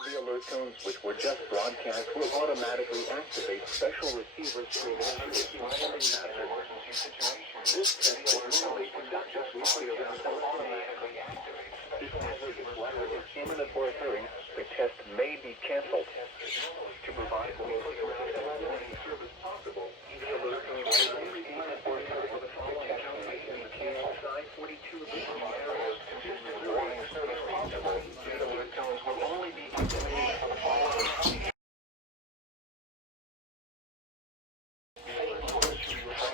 The alert tones which were just broadcast will automatically activate special receivers to emergency hazard. This test will normally conduct just weekly around 4 p.m. If hazardous weather is imminent or occurring, the test may be canceled. To provide the most warning service possible, the alert tones will only be imminent or occurring for the following counties in the KXI42 areas consistent with warning service possible. The alert tones will only be activated for the following counties.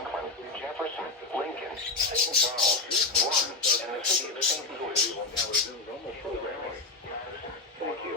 Franklin, Jefferson, Lincoln, St. Charles, Warren, and the city of St. Louis will now resume normal programming. Thank you.